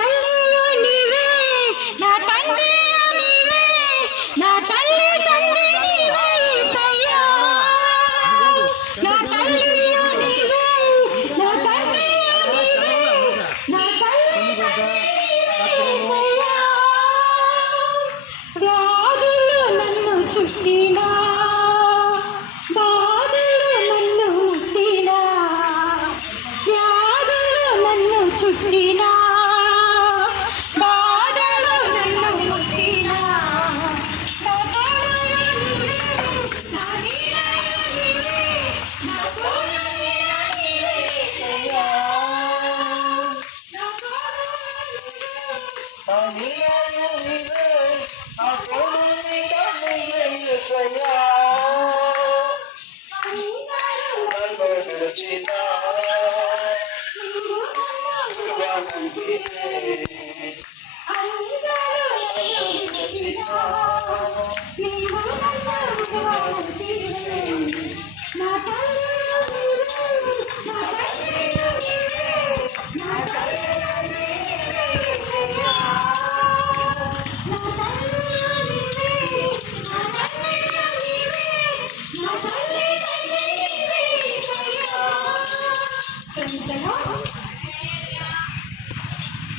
తల్లియు నీవే నా తండ్రియు నీవే నా తల్లి తండ్రి నీవే యేసయ్యా నా తల్లియు నీవే నా తండ్రియు నీవే నా తల్లి తండ్రి నీవే యేసయ్యా వ్యాధులు నన్ను చుట్టినా బాధలు నన్ను ముట్టినా వ్యాధులు నన్ను చుట్టినా బాధలు నన్ను ముట్టినా నా తోడయు నీవే నా నీడయు నీవే నా తోడయు నీవే యేసయ్యా నా తోడయు నీవే నా నీవు నన్ను